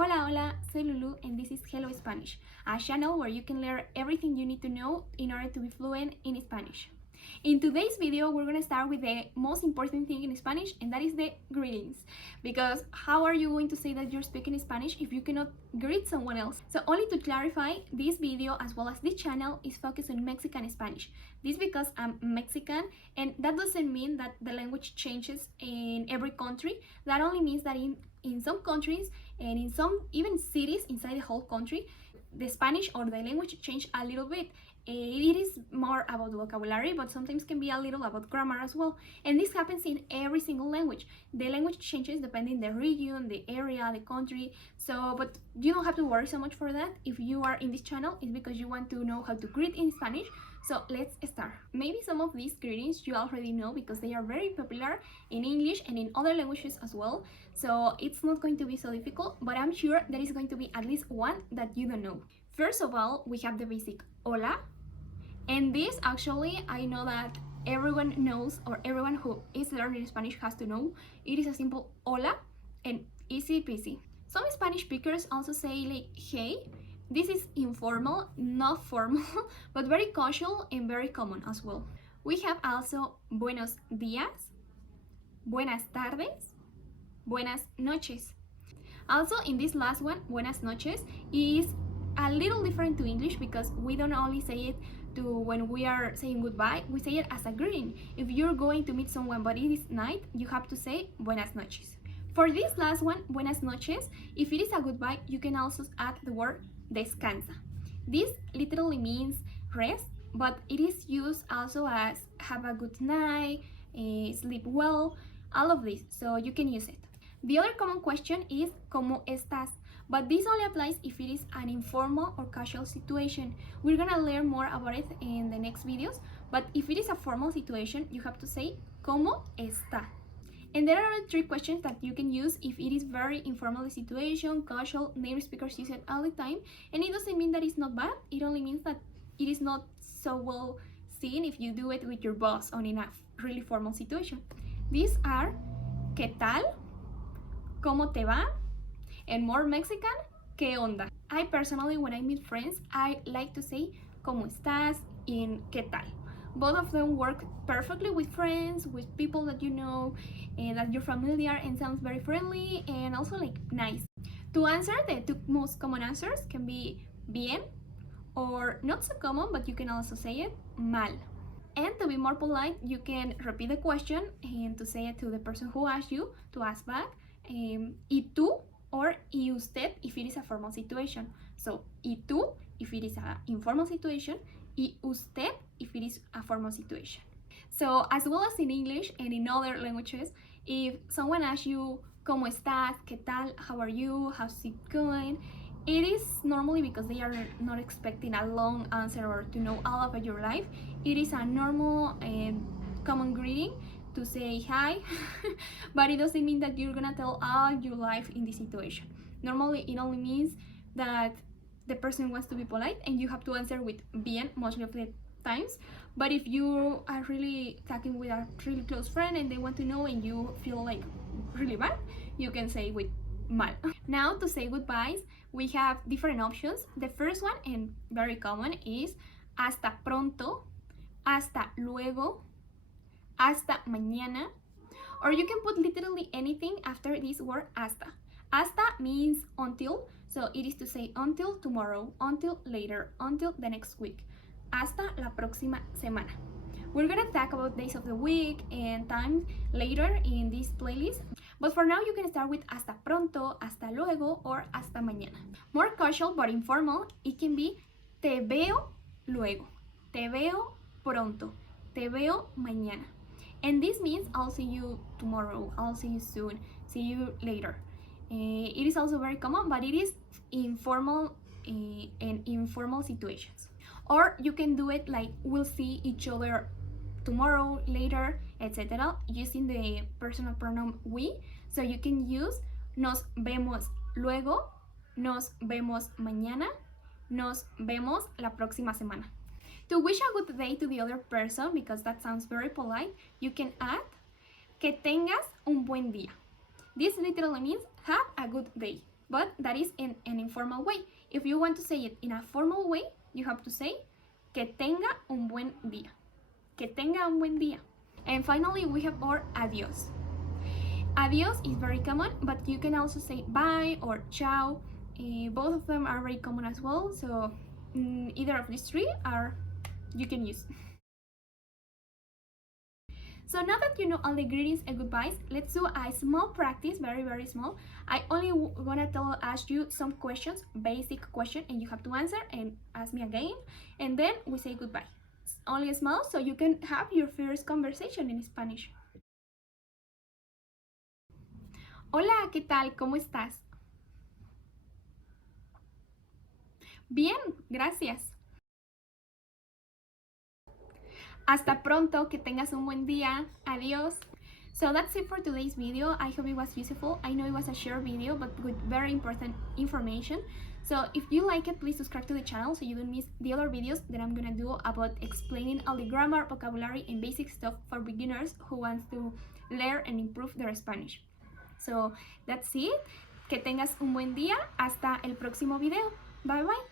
Hola, hola, soy Lulú and this is Hello Spanish, a channel where you can learn everything you need to know in order to be fluent in Spanish. In today's video, we're gonna start with the most important thing in Spanish, and that is the greetings. Because how are you going to say that you're speaking Spanish if you cannot greet someone else? So only to clarify, this video as well as this channel is focused on Mexican Spanish. This because I'm Mexican, and that doesn't mean that the language changes in every country. That only means that in some countries and in some even cities inside the whole country, the Spanish or the language change a little bit. It is more about vocabulary, but sometimes can be a little about grammar as well. And this happens in every single language. The language changes depending the region, the area, the country. So, but you don't have to worry so much for that. If you are in this channel, it's because you want to know how to greet in Spanish. So let's start. Maybe some of these greetings you already know because they are very popular in English and in other languages as well. So it's not going to be so difficult, but I'm sure there is going to be at least one that you don't know. First of all, we have the basic hola. And this actually, I know that everyone knows, or everyone who is learning Spanish has to know. It is a simple hola and easy peasy. Some Spanish speakers also say like hey. This is informal, not formal, but very casual and very common as well. We have also buenos días, buenas tardes, buenas noches. Also, in this last one, buenas noches, is a little different to English because we don't only say it to when we are saying goodbye, we say it as a greeting. If you're going to meet someone but it is night, you have to say buenas noches. For this last one, buenas noches, if it is a goodbye, you can also add the word descansa. This literally means rest, but it is used also as have a good night, sleep well, all of this, so you can use it. The other common question is ¿cómo estás? But this only applies if it is an informal or casual situation. We're gonna learn more about it in the next videos, but if it is a formal situation, you have to say ¿cómo está? And there are 3 questions that you can use if it is very informal situation, casual, native speakers use it all the time, and it doesn't mean that it's not bad, it only means that it is not so well seen if you do it with your boss or in a really formal situation. These are ¿qué tal? ¿Cómo te va? And more Mexican, ¿qué onda? I personally, when I meet friends, I like to say ¿cómo estás? In ¿qué tal? Both of them work perfectly with friends, with people that you know, and that you're familiar, and sounds very friendly and also like nice. To answer, the 2 most common answers can be bien, or not so common, but you can also say it mal. And to be more polite, you can repeat the question and to say it to the person who asked you, to ask back, y tú or y usted if it is a formal situation. So, y tú if it is an informal situation, y usted if it is a formal situation. So, as well as in English and in other languages, if someone asks you ¿cómo estás? ¿Qué tal? How are you? How's it going? It is normally because they are not expecting a long answer or to know all about your life. It is a normal and common greeting to say hi, but it doesn't mean that you're gonna tell all your life in this situation. Normally, it only means that the person wants to be polite and you have to answer with bien most of the times. But if you are really talking with a really close friend and they want to know and you feel like really bad, you can say with mal. Now, to say goodbyes, we have different options. The first one, and very common, is hasta pronto, hasta luego, hasta mañana, or you can put literally anything after this word hasta. Hasta means until, so it is to say until tomorrow, until later, until the next week. Hasta la próxima semana. We're gonna talk about days of the week and times later in this playlist, but for now you can start with hasta pronto, hasta luego, or hasta mañana. More casual but informal, it can be te veo luego, te veo pronto, te veo mañana. And this means I'll see you tomorrow, I'll see you soon, see you later. It is also very common, but it is informal and informal situations. Or you can do it like we'll see each other tomorrow, later, etc. using the personal pronoun we. So you can use nos vemos luego, nos vemos mañana, nos vemos la próxima semana. To wish a good day to the other person, because that sounds very polite, you can add que tengas un buen día. This literally means have a good day. but that is in an informal way. If you want to say it in a formal way, you have to say que tenga un buen día. Que tenga un buen día. And finally, we have our adios. Adios is very common, but you can also say bye or ciao. Both of them are very common as well, so either of these three are you can use. So now that you know all the greetings and goodbyes, let's do a small practice, very small. I only gonna ask you some questions, basic question, and you have to answer and ask me again, and then we say goodbye. It's only small, so you can have your first conversation in Spanish. Hola, ¿qué tal? ¿Cómo estás? Bien, gracias. Hasta pronto, que tengas un buen día. Adiós. So that's it for today's video. I hope it was useful. I know it was a short video, but with very important information. So if you like it, please subscribe to the channel so you don't miss the other videos that I'm gonna do about explaining all the grammar, vocabulary, and basic stuff for beginners who want to learn and improve their Spanish. So that's it. Que tengas un buen día. Hasta el próximo video. Bye bye.